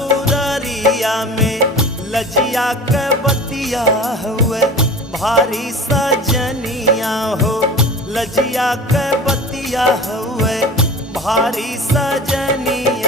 ससुररिया में लजिया के बतिया हुए भारी सजनिया हो। लजिया के बतिया हुए भारी सजनिया